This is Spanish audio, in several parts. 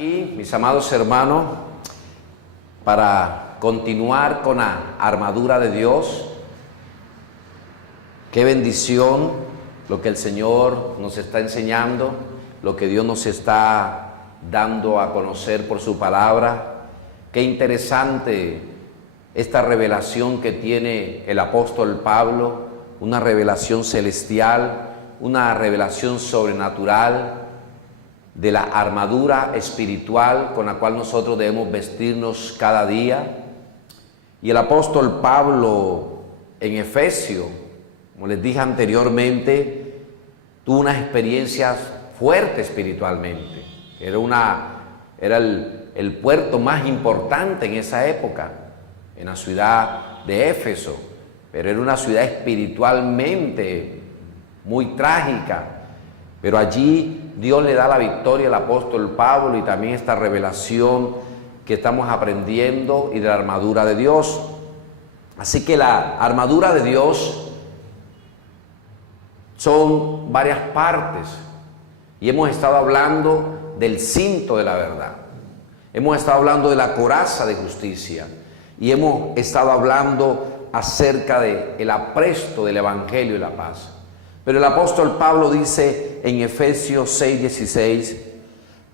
Aquí, mis amados hermanos, para continuar con la armadura de Dios. Qué bendición lo que el Señor nos está enseñando, lo que Dios nos está dando a conocer por su palabra. Qué interesante esta revelación que tiene el apóstol Pablo, una revelación celestial, una revelación sobrenatural de la armadura espiritual con la cual nosotros debemos vestirnos cada día. Y el apóstol Pablo en Efesios, como les dije anteriormente, tuvo unas experiencias fuertes espiritualmente. Era el puerto más importante en esa época, en la ciudad de Éfeso, pero era una ciudad espiritualmente muy trágica. Pero allí Dios le da la victoria al apóstol Pablo, y también esta revelación que estamos aprendiendo y de la armadura de Dios. Así que la armadura de Dios son varias partes, y hemos estado hablando del cinto de la verdad, hemos estado hablando de la coraza de justicia, y hemos estado hablando acerca del apresto del evangelio y la paz. Pero el apóstol Pablo dice en Efesios 6:16,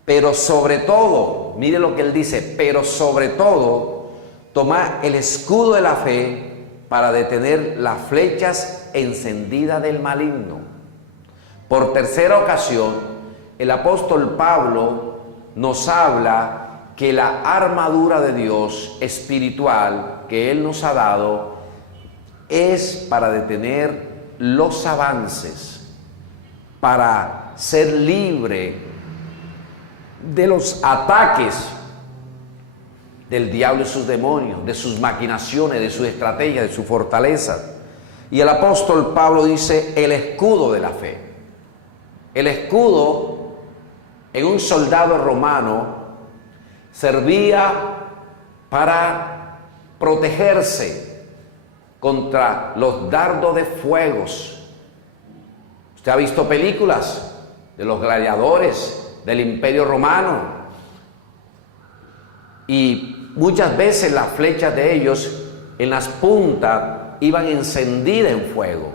pero sobre todo, mire lo que él dice, pero sobre todo, tomad el escudo de la fe para detener las flechas encendidas del maligno. Por tercera ocasión, el apóstol Pablo nos habla que la armadura de Dios espiritual que Él nos ha dado es para detener los avances, para ser libre de los ataques del diablo y sus demonios, de sus maquinaciones, de sus estrategias, de su fortaleza. Y el apóstol Pablo dice el escudo de la fe. El escudo en un soldado romano servía para protegerse contra los dardos de fuegos. Usted ha visto películas de los gladiadores del Imperio Romano, y muchas veces las flechas de ellos en las puntas iban encendidas en fuego,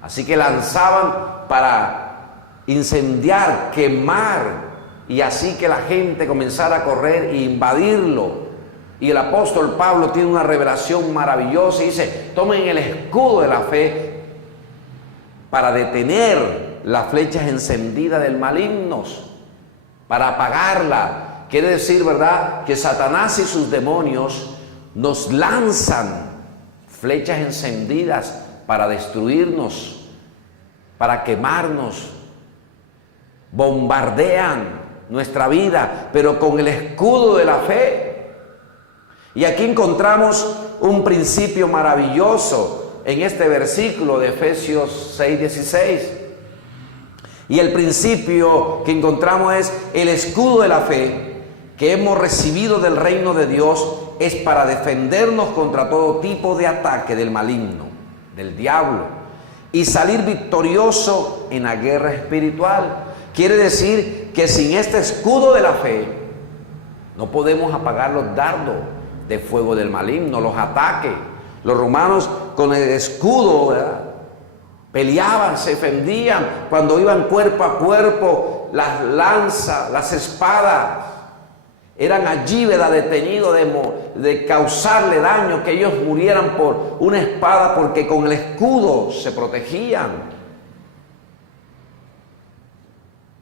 así que lanzaban para incendiar, quemar, y así que la gente comenzara a correr e invadirlo. Y el apóstol Pablo tiene una revelación maravillosa y dice: tomen el escudo de la fe para detener las flechas encendidas del maligno, para apagarla. Quiere decir, ¿verdad?, que Satanás y sus demonios nos lanzan flechas encendidas para destruirnos, para quemarnos, bombardean nuestra vida, pero con el escudo de la fe. Y aquí encontramos un principio maravilloso en este versículo de Efesios 6:16. Y el principio que encontramos es el escudo de la fe que hemos recibido del reino de Dios, es para defendernos contra todo tipo de ataque del maligno, del diablo, y salir victorioso en la guerra espiritual. Quiere decir que sin este escudo de la fe no podemos apagar los dardos de fuego del maligno, los ataques. Los romanos con el escudo, ¿verdad?, peleaban, se defendían cuando iban cuerpo a cuerpo. Las lanzas, las espadas eran allí, ¿verdad?, detenidos de causarle daño, que ellos murieran por una espada, porque con el escudo se protegían.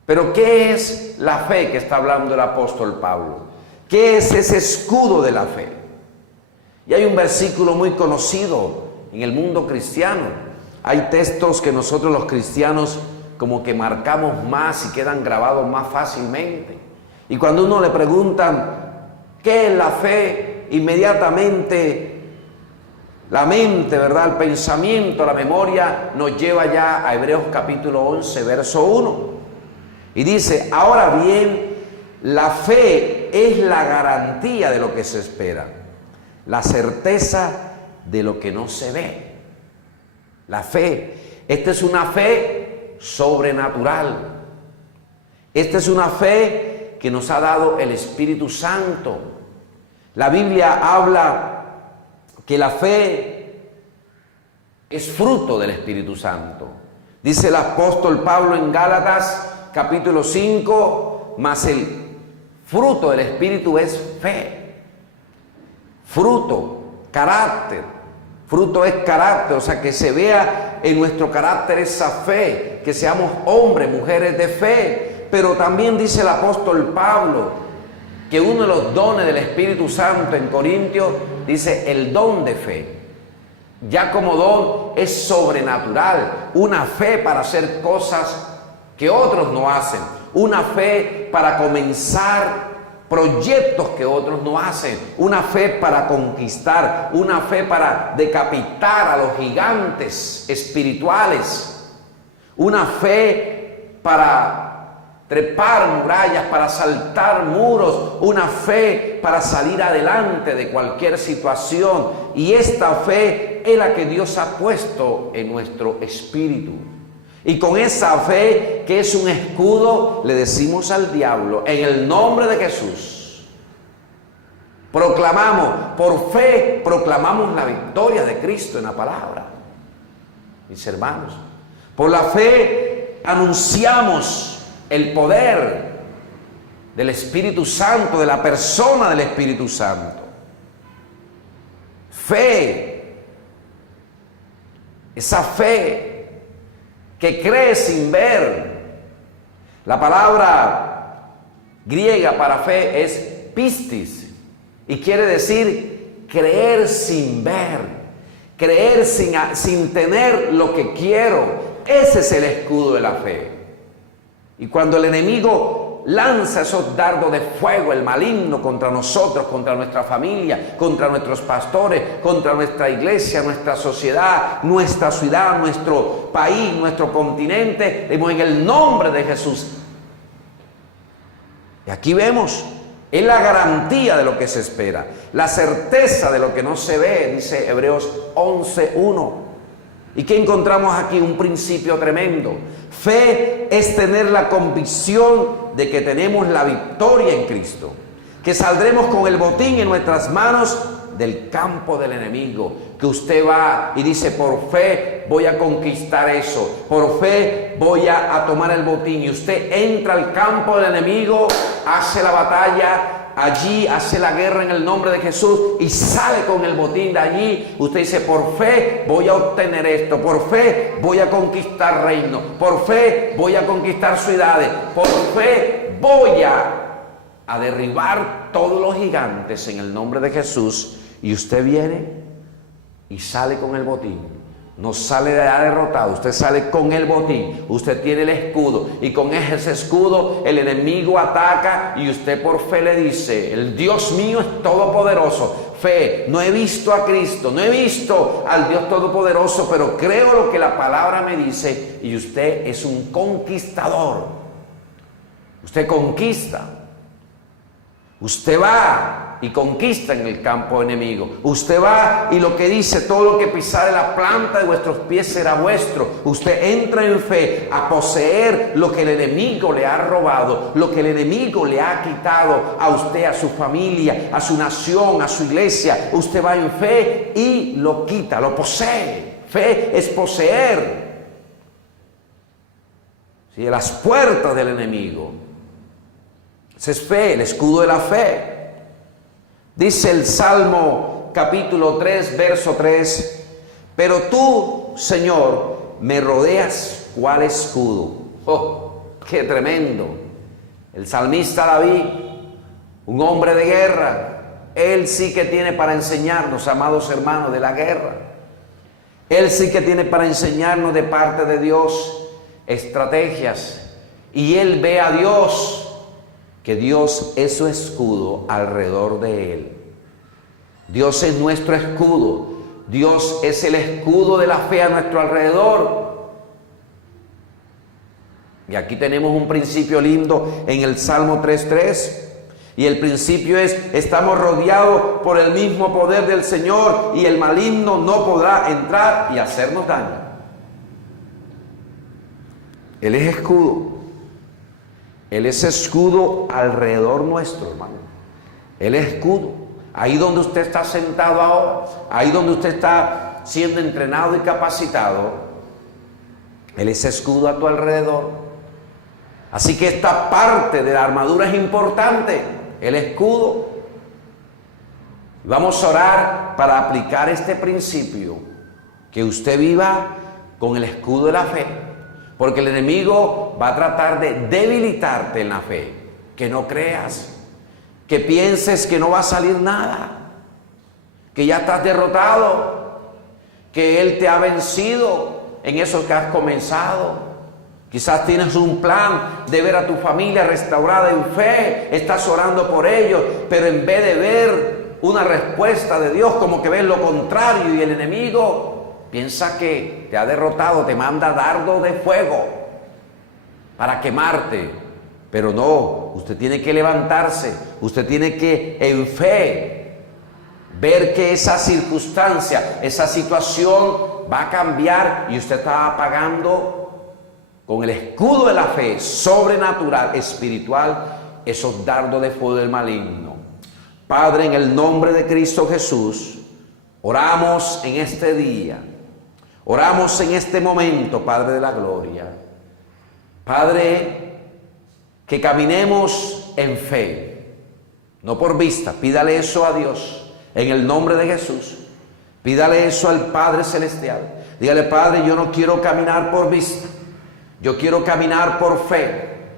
Pero ¿qué es la fe que está hablando el apóstol Pablo? ¿Qué es ese escudo de la fe? Y hay un versículo muy conocido en el mundo cristiano. Hay textos que nosotros los cristianos como que marcamos más y quedan grabados más fácilmente. Y cuando uno le preguntan ¿qué es la fe?, inmediatamente la mente, ¿verdad?, el pensamiento, la memoria nos lleva ya a Hebreos capítulo 11, verso 1. Y dice: ahora bien, la fe es la garantía de lo que se espera, la certeza de lo que no se ve. La fe, esta es una fe sobrenatural. Esta es una fe que nos ha dado el Espíritu Santo. La Biblia habla que la fe es fruto del Espíritu Santo. Dice el apóstol Pablo en Gálatas capítulo 5, mas el fruto del Espíritu es fe. Fruto, carácter. Fruto es carácter, o sea, que se vea en nuestro carácter esa fe, que seamos hombres, mujeres de fe. Pero también dice el apóstol Pablo que uno de los dones del Espíritu Santo en Corintios dice el don de fe. Ya como don es sobrenatural, una fe para hacer cosas que otros no hacen, una fe para comenzar proyectos que otros no hacen, una fe para conquistar, una fe para decapitar a los gigantes espirituales, una fe para trepar murallas, para saltar muros, una fe para salir adelante de cualquier situación. Y esta fe es la que Dios ha puesto en nuestro espíritu. Y con esa fe, que es un escudo, le decimos al diablo, en el nombre de Jesús, proclamamos, por fe, proclamamos la victoria de Cristo en la palabra. Mis hermanos, por la fe anunciamos el poder del Espíritu Santo, de la persona del Espíritu Santo. Fe, esa fe que cree sin ver. La palabra griega para fe es pistis y quiere decir creer sin ver, creer sin tener lo que quiero. Ese es el escudo de la fe. Y cuando el enemigo lanza esos dardos de fuego, el maligno, contra nosotros, contra nuestra familia, contra nuestros pastores, contra nuestra iglesia, nuestra sociedad, nuestra ciudad, nuestro país, nuestro continente, decimos en el nombre de Jesús. Y aquí vemos, es la garantía de lo que se espera, la certeza de lo que no se ve, dice Hebreos 11:1. ¿Y qué encontramos aquí? Un principio tremendo. Fe es tener la convicción de que tenemos la victoria en Cristo, que saldremos con el botín en nuestras manos del campo del enemigo, que usted va y dice, por fe voy a conquistar eso, por fe voy a tomar el botín, y usted entra al campo del enemigo, hace la batalla, allí hace la guerra en el nombre de Jesús y sale con el botín de allí. Usted dice, por fe voy a obtener esto, por fe voy a conquistar reinos, por fe voy a conquistar ciudades, por fe voy a derribar todos los gigantes en el nombre de Jesús. Y usted viene y sale con el botín. No sale de allá derrotado, usted sale con el botín, usted tiene el escudo, y con ese escudo el enemigo ataca y usted por fe le dice, el Dios mío es todopoderoso. Fe, no he visto a Cristo, no he visto al Dios todopoderoso, pero creo lo que la palabra me dice, y usted es un conquistador. Usted conquista. Usted va y conquista en el campo enemigo. Usted va y lo que dice, todo lo que pisare la planta de vuestros pies será vuestro. Usted entra en fe a poseer lo que el enemigo le ha robado, lo que el enemigo le ha quitado a usted, a su familia, a su nación, a su iglesia. Usted va en fe y lo quita, lo posee. Fe es poseer. Sí, las puertas del enemigo. Esa es fe, el escudo de la fe. Dice el Salmo capítulo 3, verso 3, pero tú, Señor, me rodeas cual escudo. ¡Oh, qué tremendo! El salmista David, un hombre de guerra, él sí que tiene para enseñarnos, amados hermanos, de la guerra. Él sí que tiene para enseñarnos de parte de Dios estrategias. Y él ve a Dios, que Dios es su escudo alrededor de él. Dios es nuestro escudo. Dios es el escudo de la fe a nuestro alrededor. Y aquí tenemos un principio lindo en el Salmo 3:3. Y el principio es, estamos rodeados por el mismo poder del Señor y el maligno no podrá entrar y hacernos daño. Él es escudo. Él es escudo alrededor nuestro, hermano. Él es escudo. Ahí donde usted está sentado ahora, ahí donde usted está siendo entrenado y capacitado, Él es escudo a tu alrededor. Así que esta parte de la armadura es importante, el escudo. Vamos a orar para aplicar este principio, que usted viva con el escudo de la fe, porque el enemigo va a tratar de debilitarte en la fe, que no creas, que pienses que no va a salir nada, que ya estás derrotado, que Él te ha vencido en eso que has comenzado. Quizás tienes un plan de ver a tu familia restaurada en fe, estás orando por ellos, pero en vez de ver una respuesta de Dios, como que ves lo contrario, y el enemigo piensa que te ha derrotado, te manda dardo de fuego para quemarte. Pero no, usted tiene que levantarse, usted tiene que en fe ver que esa circunstancia, esa situación va a cambiar, y usted está apagando con el escudo de la fe sobrenatural, espiritual, esos dardos de fuego del maligno. Padre, en el nombre de Cristo Jesús, oramos en este día, oramos en este momento, Padre de la gloria. Padre, que caminemos en fe, no por vista. Pídale eso a Dios, en el nombre de Jesús. Pídale eso al Padre Celestial. Dígale: Padre, yo no quiero caminar por vista, yo quiero caminar por fe.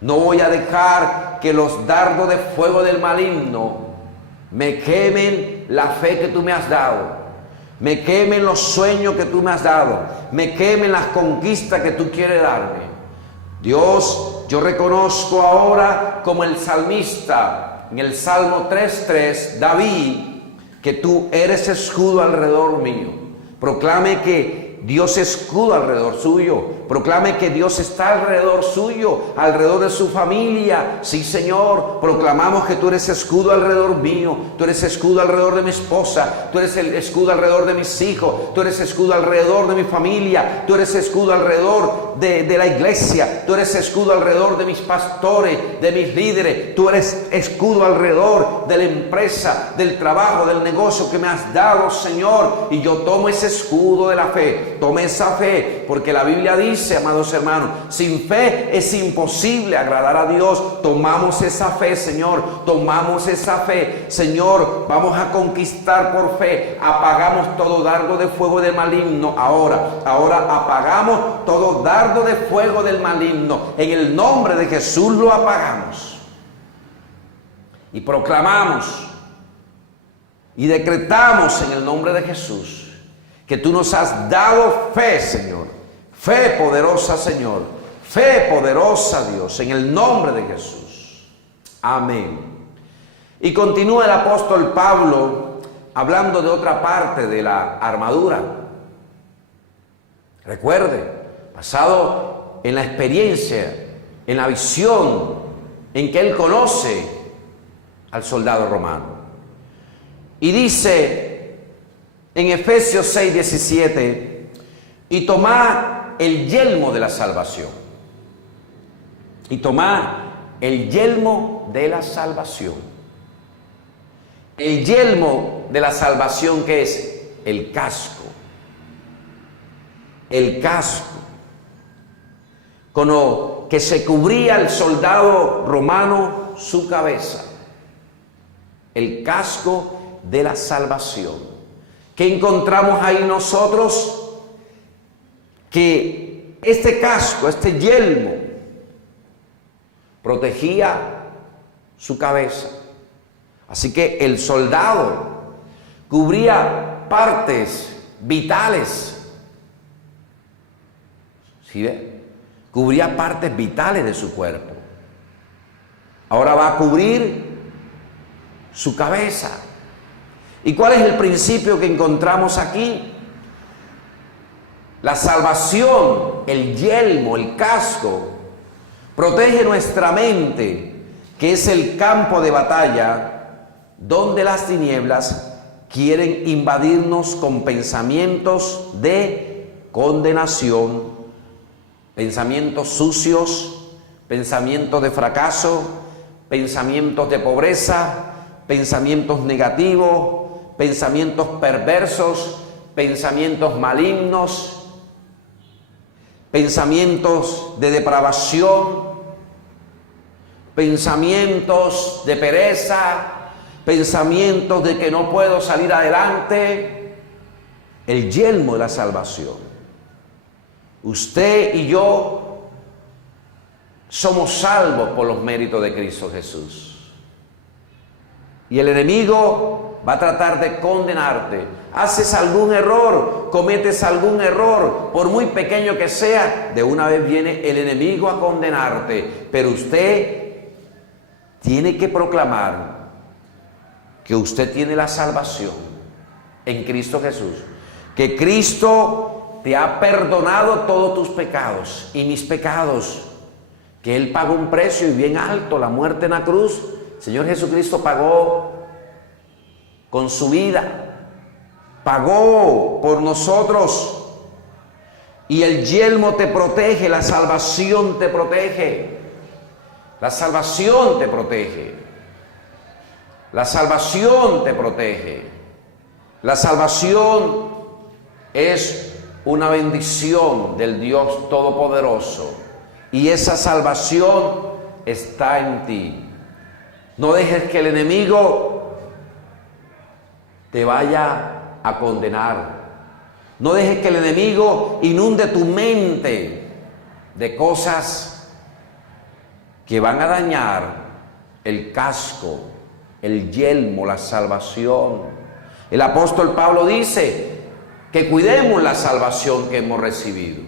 No voy a dejar que los dardos de fuego del maligno me quemen la fe que tú me has dado, me quemen los sueños que tú me has dado, me quemen las conquistas que tú quieres darme. Dios, yo reconozco ahora, como el salmista en el Salmo 3:3, David, que tú eres escudo alrededor mío. Proclame que Dios es escudo alrededor suyo. Proclame que Dios está alrededor suyo, alrededor de su familia. Sí, Señor, proclamamos que tú eres escudo alrededor mío. Tú eres escudo alrededor de mi esposa. Tú eres el escudo alrededor de mis hijos. Tú eres escudo alrededor de mi familia. Tú eres escudo alrededor de la iglesia. Tú eres escudo alrededor de mis pastores, de mis líderes. Tú eres escudo alrededor de la empresa, del trabajo, del negocio que me has dado, Señor. Y yo tomo ese escudo de la fe. Tome esa fe, porque la Biblia dice, amados hermanos, sin fe es imposible agradar a Dios. Tomamos esa fe, Señor, tomamos esa fe, Señor. Vamos a conquistar por fe. Apagamos todo dardo de fuego del maligno. Ahora apagamos todo dardo de fuego del maligno. En el nombre de Jesús lo apagamos y proclamamos y decretamos en el nombre de Jesús que tú nos has dado fe, Señor. Fe poderosa, Señor. Fe poderosa, Dios, en el nombre de Jesús. Amén. Y continúa el apóstol Pablo hablando de otra parte de la armadura. Recuerde, basado en la experiencia, en la visión, en que él conoce al soldado romano. Y dice en Efesios 6:17, y tomad el yelmo de la salvación. Y tomad el yelmo de la salvación. El yelmo de la salvación, ¿qué es? El casco. El casco con lo que se cubría el soldado romano su cabeza. El casco de la salvación. ¿Qué encontramos ahí nosotros? Que este casco, este yelmo, protegía su cabeza. Así que el soldado cubría partes vitales. ¿Sí ve? Cubría partes vitales de su cuerpo. Ahora va a cubrir su cabeza. ¿Y cuál es el principio que encontramos aquí? La salvación, el yelmo, el casco, protege nuestra mente, que es el campo de batalla donde las tinieblas quieren invadirnos con pensamientos de condenación, pensamientos sucios, pensamientos de fracaso, pensamientos de pobreza, pensamientos negativos, pensamientos perversos, pensamientos malignos, pensamientos de depravación, pensamientos de pereza, pensamientos de que no puedo salir adelante. El yelmo de la salvación. Usted y yo somos salvos por los méritos de Cristo Jesús. Y el enemigo va a tratar de condenarte. Haces algún error, cometes algún error, por muy pequeño que sea, de una vez viene el enemigo a condenarte. Pero usted tiene que proclamar que usted tiene la salvación en Cristo Jesús. Que Cristo te ha perdonado todos tus pecados y mis pecados. Que Él pagó un precio y bien alto, la muerte en la cruz. El Señor Jesucristo pagó con su vida, pagó por nosotros, y el yelmo te protege, la salvación te protege, la salvación te protege, la salvación te protege, la salvación es una bendición del Dios Todopoderoso, y esa salvación está en ti. No dejes que el enemigo te vaya a condenar. No dejes que el enemigo inunde tu mente de cosas que van a dañar el casco, el yelmo, la salvación. El apóstol Pablo dice que cuidemos la salvación que hemos recibido.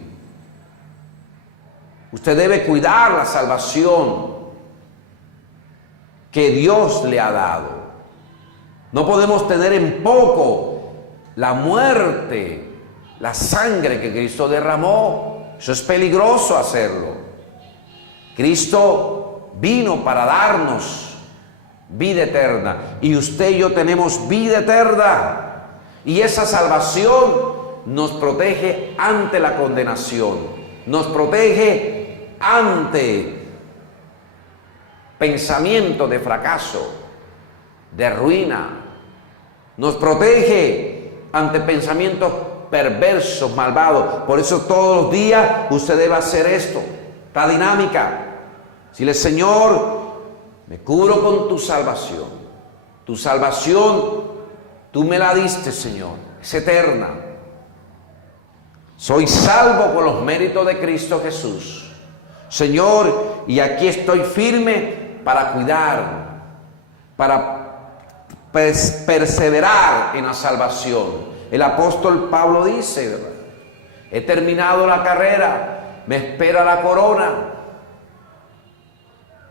Usted debe cuidar la salvación que Dios le ha dado. No podemos tener en poco la muerte, la sangre que Cristo derramó. Eso es peligroso hacerlo. Cristo vino para darnos vida eterna. Y usted y yo tenemos vida eterna. Y esa salvación nos protege ante la condenación. Nos protege ante pensamientos de fracaso, de ruina. Nos protege ante pensamientos perversos, malvados. Por eso todos los días usted debe hacer esto, esta dinámica. Dile: Señor, me cubro con tu salvación. Tu salvación, tú me la diste, Señor, es eterna. Soy salvo por los méritos de Cristo Jesús. Señor, y aquí estoy firme para cuidar, para perseverar en la salvación. El apóstol Pablo dice: he terminado la carrera, me espera la corona.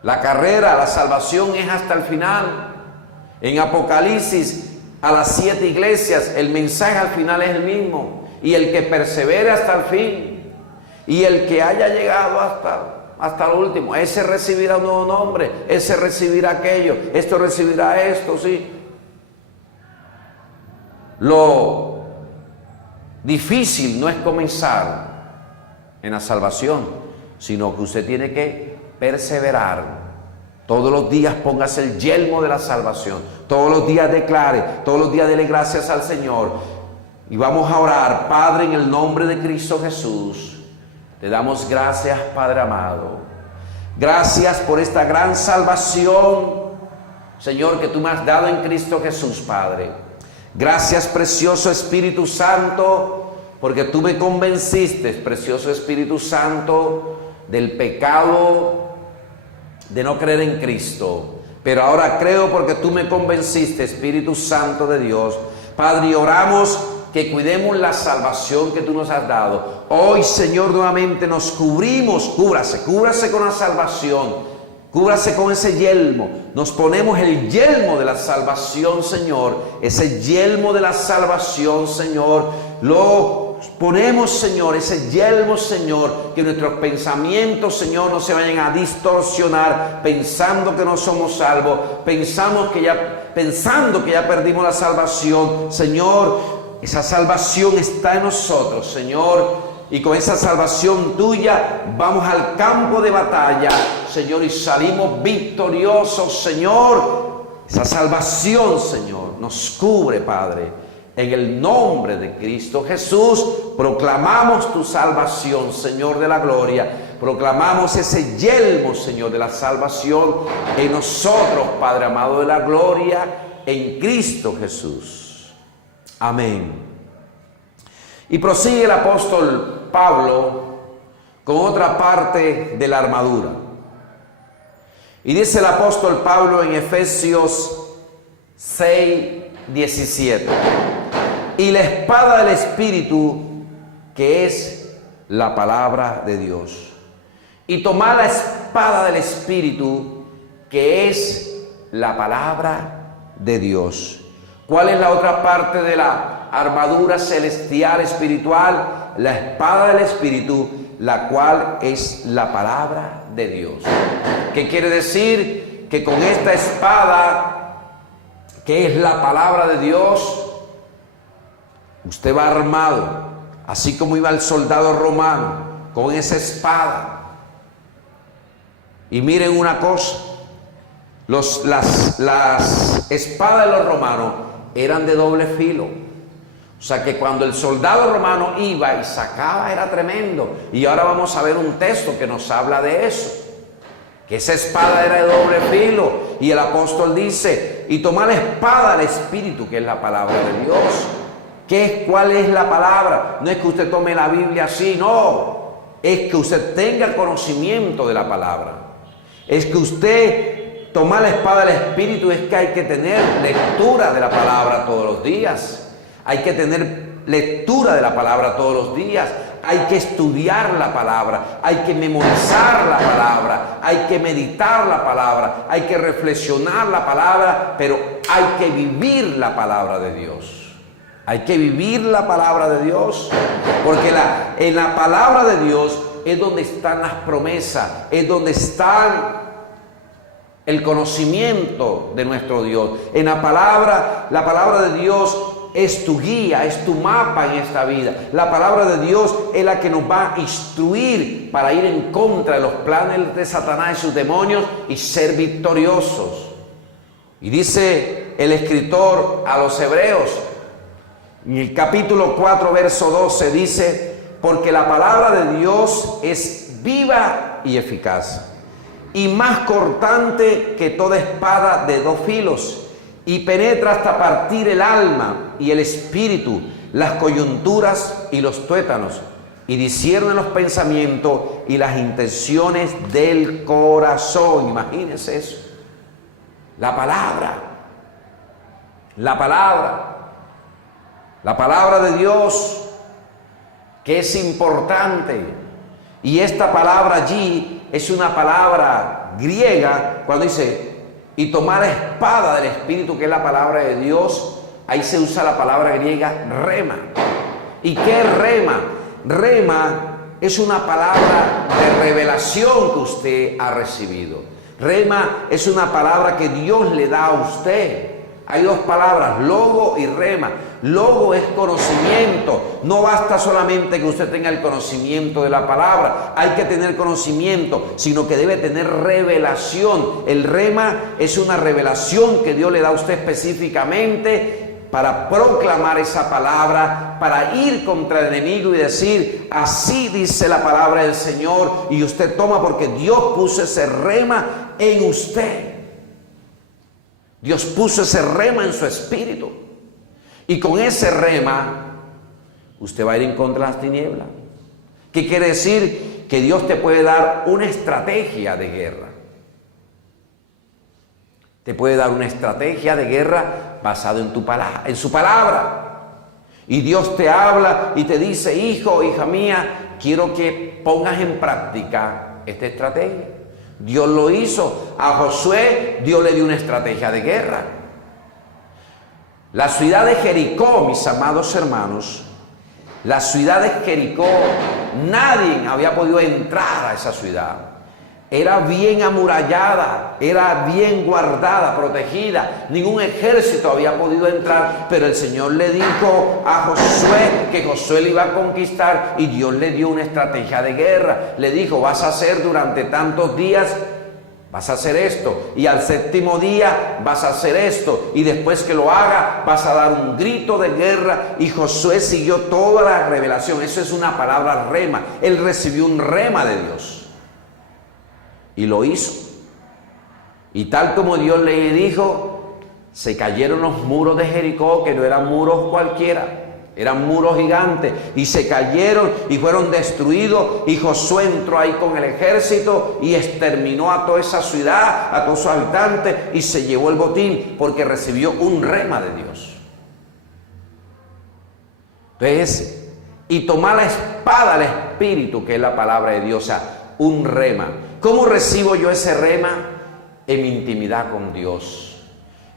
La carrera, la salvación es hasta el final. En Apocalipsis, a las 7 iglesias, el mensaje al final es el mismo. Y el que persevere hasta el fin, y el que haya llegado hasta lo último, ese recibirá un nuevo nombre, ese recibirá aquello, esto recibirá esto, sí. Lo difícil no es comenzar en la salvación, sino que usted tiene que perseverar. Todos los días póngase el yelmo de la salvación. Todos los días declare, todos los días dele gracias al Señor. Y vamos a orar. Padre, en el nombre de Cristo Jesús, te damos gracias, Padre amado. Gracias por esta gran salvación, Señor, que tú me has dado en Cristo Jesús, Padre. Gracias, precioso Espíritu Santo, porque tú me convenciste, precioso Espíritu Santo, del pecado de no creer en Cristo. Pero ahora creo porque tú me convenciste, Espíritu Santo de Dios. Padre, y oramos que cuidemos la salvación que tú nos has dado. Hoy, Señor, nuevamente nos cubrimos, cúbrase con la salvación. Cúbrase con ese yelmo. Nos ponemos el yelmo de la salvación, Señor. Ese yelmo de la salvación, Señor. Lo ponemos, Señor, ese yelmo, Señor. Que nuestros pensamientos, Señor, no se vayan a distorsionar pensando que no somos salvos. Pensando que ya perdimos la salvación. Señor, esa salvación está en nosotros, Señor. Y con esa salvación tuya vamos al campo de batalla, Señor, y salimos victoriosos, Señor. Esa salvación, Señor, nos cubre, Padre. En el nombre de Cristo Jesús, proclamamos tu salvación, Señor de la gloria. Proclamamos ese yelmo, Señor, de la salvación en nosotros, Padre amado de la gloria, en Cristo Jesús. Amén. Y prosigue el apóstol Pablo con otra parte de la armadura. Y dice el apóstol Pablo en Efesios 6:17: y la espada del Espíritu, que es la palabra de Dios. Y tomad la espada del Espíritu, que es la palabra de Dios. ¿Cuál es la otra parte de la armadura celestial espiritual? La espada del Espíritu, la cual es la palabra de Dios. ¿Qué quiere decir? Que con esta espada, que es la palabra de Dios, usted va armado, así como iba el soldado romano, con esa espada. Y miren una cosa, las espadas de los romanos eran de doble filo. O sea que cuando el soldado romano iba y sacaba era tremendo. Y ahora vamos a ver un texto que nos habla de eso. Que esa espada era de doble filo. Y el apóstol dice, y tomad la espada del Espíritu, que es la palabra de Dios. ¿Cuál es la palabra? No es que usted tome la Biblia así, no. Es que usted tenga conocimiento de la palabra. Es que usted toma la espada del Espíritu, es que hay que tener lectura de la palabra todos los días. Hay que tener lectura de la palabra todos los días. Hay que estudiar la palabra, hay que memorizar la palabra, hay que meditar la palabra, hay que reflexionar la palabra, pero hay que vivir la palabra de Dios. Hay que vivir la palabra de Dios, porque en la palabra de Dios es donde están las promesas, es donde está el conocimiento de nuestro Dios. En la palabra de Dios es tu guía, es tu mapa en esta vida. La palabra de Dios es la que nos va a instruir para ir en contra de los planes de Satanás y sus demonios y ser victoriosos. Y dice el escritor a los Hebreos, en el capítulo 4, verso 12, dice: porque la palabra de Dios es viva y eficaz, y más cortante que toda espada de dos filos, y penetra hasta partir el alma y el espíritu, las coyunturas y los tuétanos, y discierne los pensamientos y las intenciones del corazón. Imagínense eso. La palabra de Dios, que es importante. Y esta palabra allí es una palabra griega. Cuando dice y tomar la espada del Espíritu, que es la palabra de Dios, ahí se usa la palabra griega rema. ¿Y qué es rema? Rema es una palabra de revelación que usted ha recibido. Rema es una palabra que Dios le da a usted. Hay dos palabras, logo y rema. Logo es conocimiento. No basta solamente que usted tenga el conocimiento de la palabra. Hay que tener conocimiento, sino que debe tener revelación. El rema es una revelación que Dios le da a usted específicamente para proclamar esa palabra, para ir contra el enemigo y decir: así dice la palabra del Señor. Y usted toma, porque Dios puso ese rema en usted. Dios puso ese rema en su espíritu. Y con ese rema, usted va a ir en contra de las tinieblas. ¿Qué quiere decir? Que Dios te puede dar una estrategia de guerra. Te puede dar una estrategia de guerra basada en su palabra. Y Dios te habla y te dice: hijo, hija mía, quiero que pongas en práctica esta estrategia. Dios lo hizo. A Josué, Dios le dio una estrategia de guerra. La ciudad de Jericó, mis amados hermanos, la ciudad de Jericó, nadie había podido entrar a esa ciudad. era bien amurallada, era bien guardada, protegida. Ningún ejército había podido entrar, pero el Señor le dijo a Josué que Josué le iba a conquistar y Dios le dio una estrategia de guerra. Le dijo, vas a hacer durante tantos días, vas a hacer esto, y al séptimo día vas a hacer esto, y después que lo haga vas a dar un grito de guerra. Y Josué siguió toda la revelación. Eso es una palabra rema. Él recibió un rema de Dios y lo hizo. Y tal como Dios le dijo, se cayeron los muros de Jericó, que no eran muros cualquiera, eran muros gigantes, y se cayeron y fueron destruidos. Y Josué entró ahí con el ejército y exterminó a toda esa ciudad, a todos sus habitantes, y se llevó el botín porque recibió un rema de Dios. Entonces, y tomar la espada del Espíritu, que es la palabra de Dios, o sea, un rema. ¿Cómo recibo yo ese rema? En mi intimidad con Dios,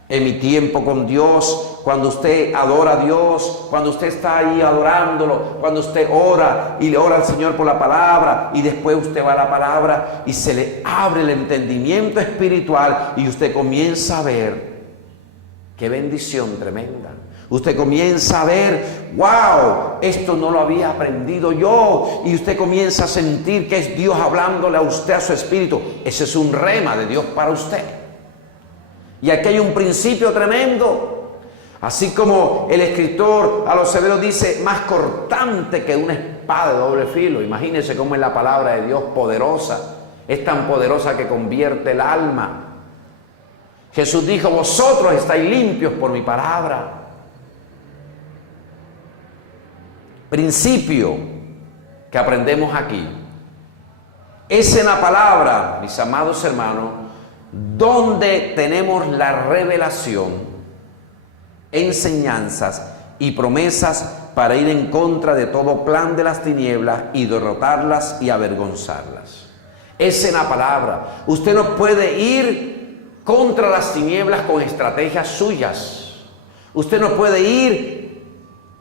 en mi tiempo con Dios, cuando usted adora a Dios, cuando usted está ahí adorándolo, cuando usted ora y le ora al Señor por la palabra, y después usted va a la palabra y se le abre el entendimiento espiritual y usted comienza a ver qué bendición tremenda. Usted comienza a ver, wow, esto no lo había aprendido yo. Y usted comienza a sentir que es Dios hablándole a usted, a su espíritu. Ese es un rema de Dios para usted. Y aquí hay un principio tremendo. Así como el escritor a los Hebreos dice, más cortante que una espada de doble filo. Imagínense cómo es la palabra de Dios poderosa. Es tan poderosa que convierte el alma. Jesús dijo, vosotros estáis limpios por mi palabra. Principio que aprendemos aquí es en la palabra, mis amados hermanos, donde tenemos la revelación, enseñanzas y promesas para ir en contra de todo plan de las tinieblas y derrotarlas y avergonzarlas. Es en la palabra. Usted no puede ir contra las tinieblas con estrategias suyas. Usted no puede ir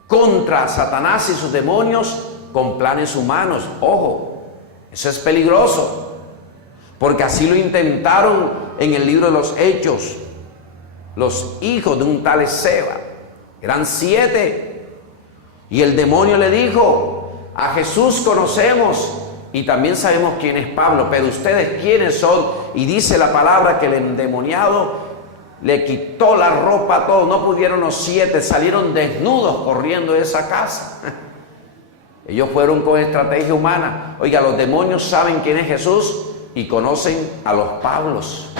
contra Satanás y sus demonios con planes humanos. Ojo, eso es peligroso, porque así lo intentaron en el libro de los Hechos los hijos de un tal Esceva. Eran 7, y el demonio le dijo, a Jesús conocemos y también sabemos quién es Pablo, pero ustedes quiénes son. Y dice la palabra que el endemoniado le quitó la ropa a todos. No pudieron los 7, salieron desnudos corriendo de esa casa. Ellos fueron con estrategia humana. Oiga, los demonios saben quién es Jesús y conocen a los Pablos.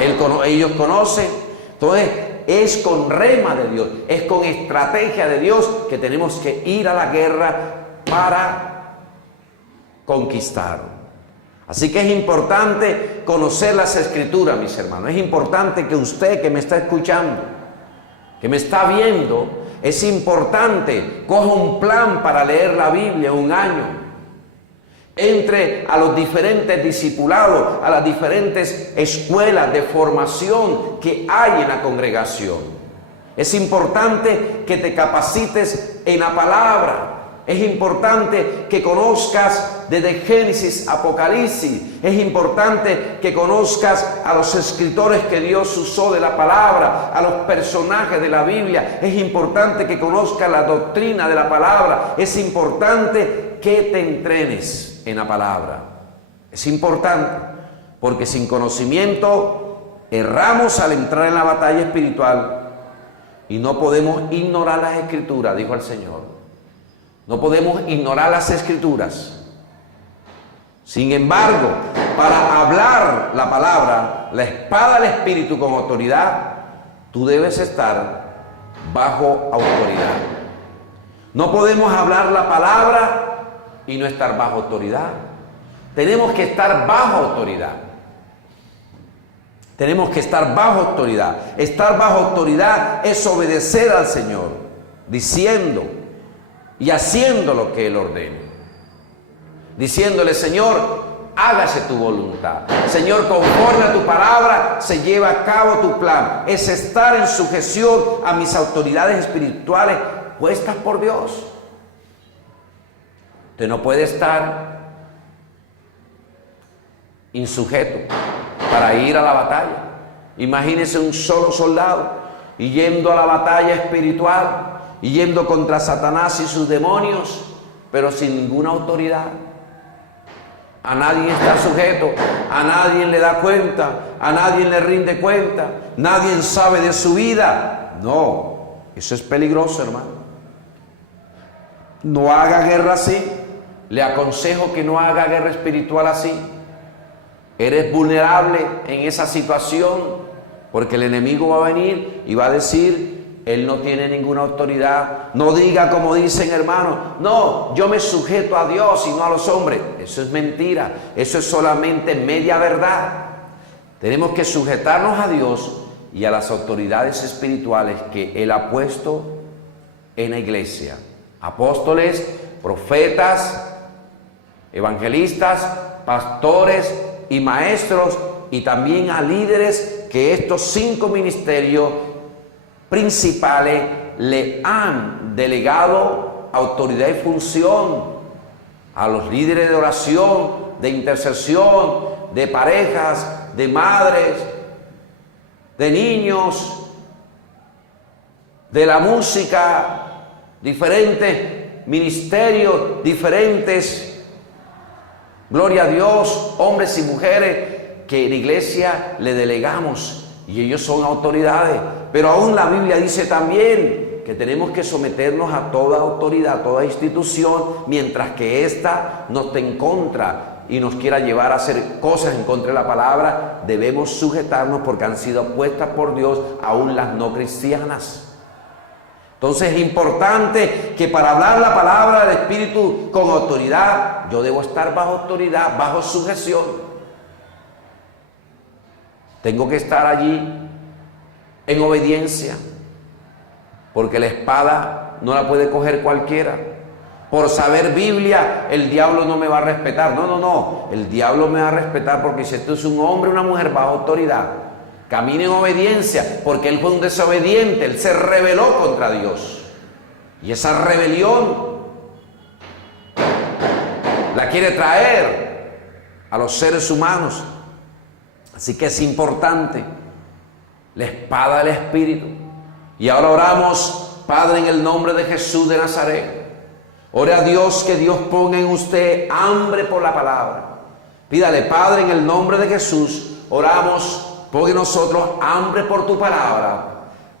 Ellos conocen. Entonces, es con rema de Dios, es con estrategia de Dios que tenemos que ir a la guerra para conquistar. Así que es importante conocer las Escrituras, mis hermanos. Es importante que usted que me está escuchando, que me está viendo, es importante, coja un plan para leer la Biblia un año. Entre a los diferentes discipulados, a las diferentes escuelas de formación que hay en la congregación. Es importante que te capacites en la palabra. Es importante que conozcas desde Génesis, Apocalipsis. Es importante que conozcas a los escritores que Dios usó de la palabra, a los personajes de la Biblia. Es importante que conozcas la doctrina de la palabra. Es importante que te entrenes en la palabra. Es importante, porque sin conocimiento erramos al entrar en la batalla espiritual y no podemos ignorar las Escrituras, dijo el Señor. No podemos ignorar las Escrituras. Sin embargo, para hablar la palabra, la espada del Espíritu con autoridad, tú debes estar bajo autoridad. No podemos hablar la palabra y no estar bajo autoridad. Tenemos que estar bajo autoridad. Tenemos que estar bajo autoridad. Estar bajo autoridad es obedecer al Señor, diciendo y haciendo lo que Él ordene. Diciéndole, Señor, hágase tu voluntad. Señor, conforme a tu palabra, se lleva a cabo tu plan. Es estar en sujeción a mis autoridades espirituales puestas por Dios. Usted no puede estar insujeto para ir a la batalla. Imagínense un solo soldado y yendo a la batalla espiritual y yendo contra Satanás y sus demonios, pero sin ninguna autoridad. A nadie está sujeto, a nadie le da cuenta, a nadie le rinde cuenta, nadie sabe de su vida. No, eso es peligroso, hermano. No haga guerra así. Le aconsejo que no haga guerra espiritual así. Eres vulnerable en esa situación porque el enemigo va a venir y va a decir: él no tiene ninguna autoridad. No diga como dicen, hermano: no, yo me sujeto a Dios y no a los hombres. Eso es mentira. Eso es solamente media verdad. Tenemos que sujetarnos a Dios y a las autoridades espirituales que Él ha puesto en la iglesia. Apóstoles, profetas, evangelistas, pastores y maestros, y también a líderes que estos 5 ministerios principales le han delegado autoridad y función a los líderes de oración, de intercesión, de parejas, de madres, de niños, de la música, diferentes ministerios, diferentes, gloria a Dios, hombres y mujeres que en la iglesia le delegamos y ellos son autoridades. Pero aún la Biblia dice también que tenemos que someternos a toda autoridad, a toda institución, mientras que ésta no esté en contra y nos quiera llevar a hacer cosas en contra de la palabra. Debemos sujetarnos porque han sido puestas por Dios, aún las no cristianas. Entonces es importante que para hablar la palabra del Espíritu con autoridad, yo debo estar bajo autoridad, bajo sujeción. Tengo que estar allí en obediencia, porque la espada no la puede coger cualquiera. Por saber Biblia, el diablo no me va a respetar. No. El diablo me va a respetar porque si esto es un hombre o una mujer bajo autoridad, camina en obediencia, porque él fue un desobediente, él se rebeló contra Dios. Y esa rebelión la quiere traer a los seres humanos. Así que es importante la espada del Espíritu. Y ahora oramos: Padre, en el nombre de Jesús de Nazaret, ore a Dios que Dios ponga en usted hambre por la palabra. Pídale: Padre, en el nombre de Jesús, oramos, ponga en nosotros hambre por tu palabra.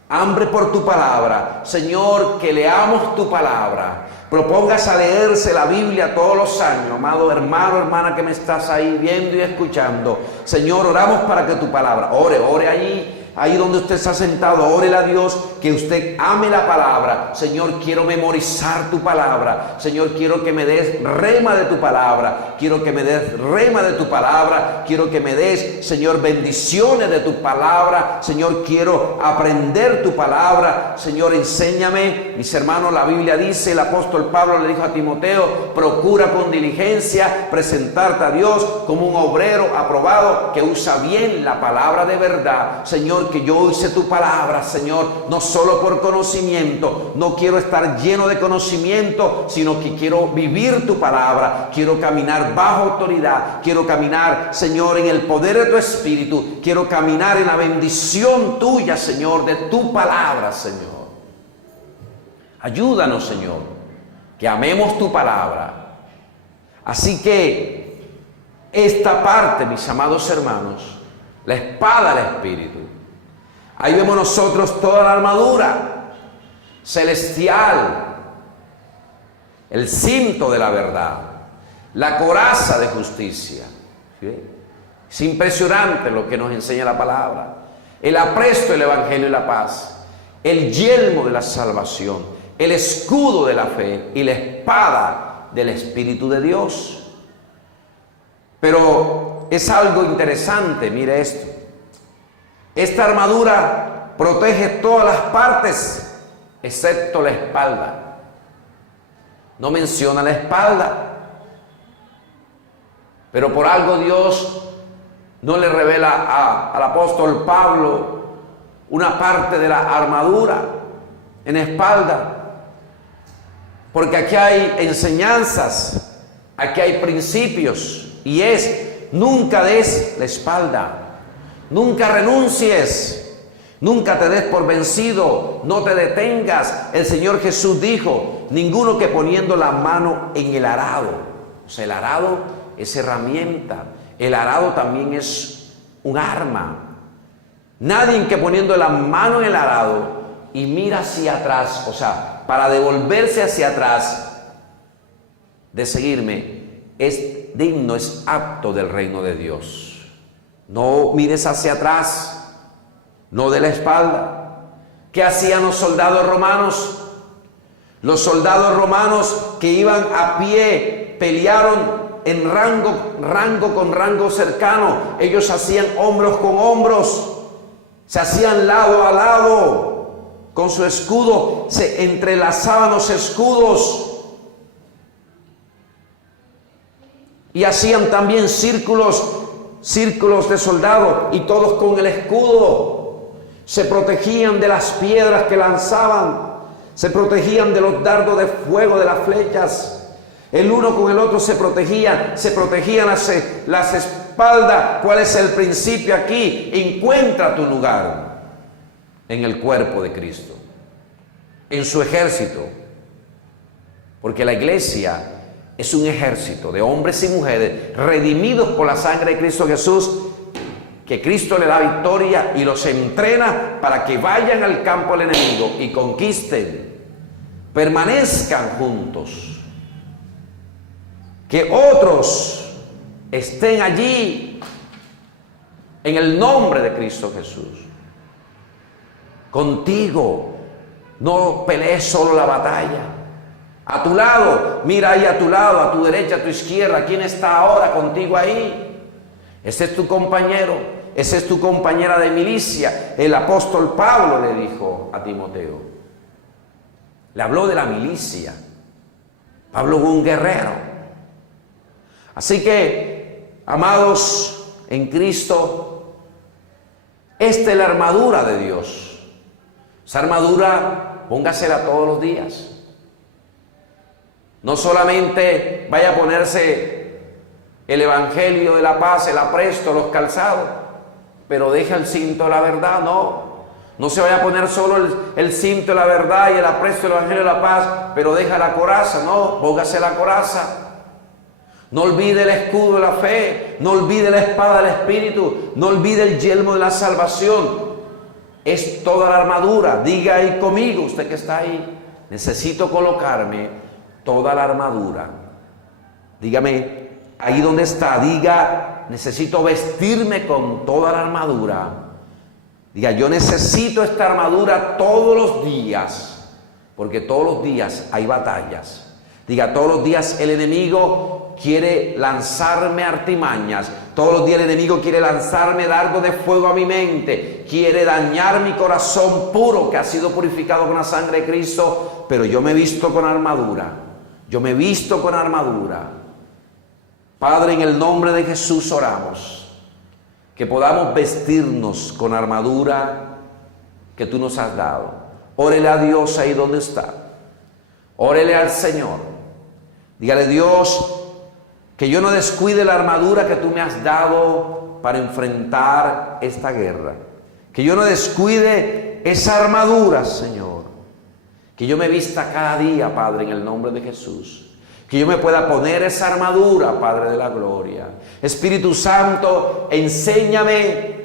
Hambre por tu palabra. Señor, que leamos tu palabra. Propongas a leerse la Biblia todos los años, amado hermano, hermana que me estás ahí viendo y escuchando. Señor, oramos para que tu palabra, ore ahí donde usted está sentado, órele a Dios que usted ame la palabra. Señor, quiero memorizar tu palabra. Señor, quiero que me des rema de tu palabra. Quiero que me des rema de tu palabra. Quiero que me des, Señor, bendiciones de tu palabra. Señor, quiero aprender tu palabra. Señor, enséñame. Mis hermanos, la Biblia dice, el apóstol Pablo le dijo a Timoteo: procura con diligencia presentarte a Dios como un obrero aprobado que usa bien la palabra de verdad. Señor, que yo use tu palabra, Señor, no solo por conocimiento. No quiero estar lleno de conocimiento, sino que quiero vivir tu palabra. Quiero caminar bajo autoridad. Quiero caminar, Señor, en el poder de tu Espíritu. Quiero caminar en la bendición tuya, Señor, de tu palabra, Señor. Ayúdanos, Señor, que amemos tu palabra. Así que esta parte, mis amados hermanos, la espada del Espíritu, ahí vemos nosotros toda la armadura celestial, el cinto de la verdad, la coraza de justicia. ¿Sí? Es impresionante lo que nos enseña la palabra. El apresto del Evangelio y la paz, el yelmo de la salvación, el escudo de la fe y la espada del Espíritu de Dios. Pero es algo interesante, mire esto. Esta armadura protege todas las partes, excepto la espalda. No menciona la espalda. Pero por algo Dios no le revela al apóstol Pablo una parte de la armadura en espalda. Porque aquí hay enseñanzas, aquí hay principios, y es nunca des la espalda, nunca renuncies. Nunca te des por vencido, no te detengas. El Señor Jesús dijo, ninguno que poniendo la mano en el arado. O sea, el arado es herramienta. El arado también es un arma. Nadie que poniendo la mano en el arado y mira hacia atrás, o sea, para devolverse hacia atrás de seguirme, es digno, es apto del reino de Dios. No mires hacia atrás. No de la espalda. ¿Qué hacían los soldados romanos? Los soldados romanos que iban a pie pelearon en rango con rango cercano. Ellos hacían hombros con hombros, se hacían lado a lado con su escudo, se entrelazaban los escudos y hacían también círculos de soldados, y todos con el escudo. Se protegían de las piedras que lanzaban, se protegían de los dardos de fuego, de las flechas. El uno con el otro se protegían las espaldas. ¿Cuál es el principio aquí? Encuentra tu lugar en el cuerpo de Cristo, en su ejército, porque la iglesia es un ejército de hombres y mujeres redimidos por la sangre de Cristo Jesús, que Cristo le da victoria y los entrena para que vayan al campo del enemigo y conquisten, permanezcan juntos, que otros estén allí en el nombre de Cristo Jesús. Contigo, no pelees solo la batalla. A tu lado, mira ahí a tu lado, a tu derecha, a tu izquierda, ¿quién está ahora contigo ahí? Ese es tu compañero, esa es tu compañera de milicia. El apóstol Pablo le dijo a Timoteo, le habló de la milicia. Pablo fue un guerrero. Así que, amados en Cristo, esta es la armadura de Dios. Esa armadura, póngasela todos los días. No solamente vaya a ponerse el evangelio de la paz, el apresto, los calzados, pero deja el cinto de la verdad. No se vaya a poner solo el cinto de la verdad y el apresto del evangelio de la paz, pero deja la coraza. No, póngase la coraza. No olvide el escudo de la fe, no olvide la espada del Espíritu, no olvide el yelmo de la salvación. Es toda la armadura. Diga ahí conmigo, usted que está ahí, necesito colocarme toda la armadura. Dígame ahí donde está, diga, necesito vestirme con toda la armadura. Diga, yo necesito esta armadura todos los días, porque todos los días hay batallas. Diga, todos los días el enemigo quiere lanzarme artimañas. Todos los días el enemigo quiere lanzarme dardos de fuego a mi mente. Quiere dañar mi corazón puro que ha sido purificado con la sangre de Cristo. Pero yo me he visto con armadura. Yo me he visto con armadura. Padre, en el nombre de Jesús oramos que podamos vestirnos con armadura que tú nos has dado. Órele a Dios ahí donde está. Órele al Señor. Dígale, Dios, que yo no descuide la armadura que tú me has dado para enfrentar esta guerra. Que yo no descuide esa armadura, Señor. Que yo me vista cada día, Padre, en el nombre de Jesús. Que yo me pueda poner esa armadura, Padre de la gloria. Espíritu Santo, enséñame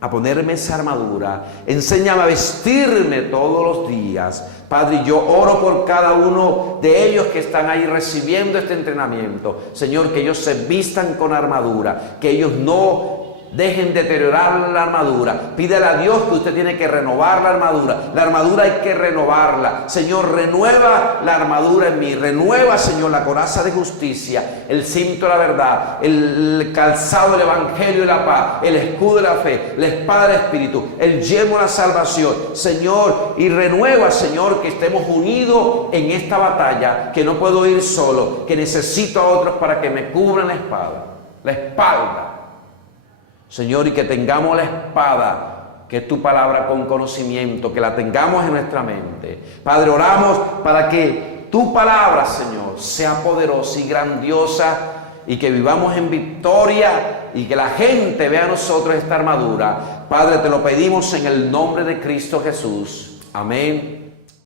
a ponerme esa armadura. Enséñame a vestirme todos los días. Padre, yo oro por cada uno de ellos que están ahí recibiendo este entrenamiento. Señor, que ellos se vistan con armadura, que ellos no dejen deteriorar la armadura. Pídele a Dios que usted tiene que renovar la armadura. La armadura hay que renovarla. Señor, renueva la armadura en mí. Renueva, Señor, la coraza de justicia, el cinto de la verdad, el calzado del evangelio de la paz, el escudo de la fe, la espada del Espíritu, el yelmo de la salvación. Señor, y renueva, Señor, que estemos unidos en esta batalla, que no puedo ir solo, que necesito a otros para que me cubran la espalda. Señor, y que tengamos la espada, que es tu palabra, con conocimiento, que la tengamos en nuestra mente. Padre, oramos para que tu palabra, Señor, sea poderosa y grandiosa, y que vivamos en victoria y que la gente vea a nosotros esta armadura. Padre, te lo pedimos en el nombre de Cristo Jesús. Amén.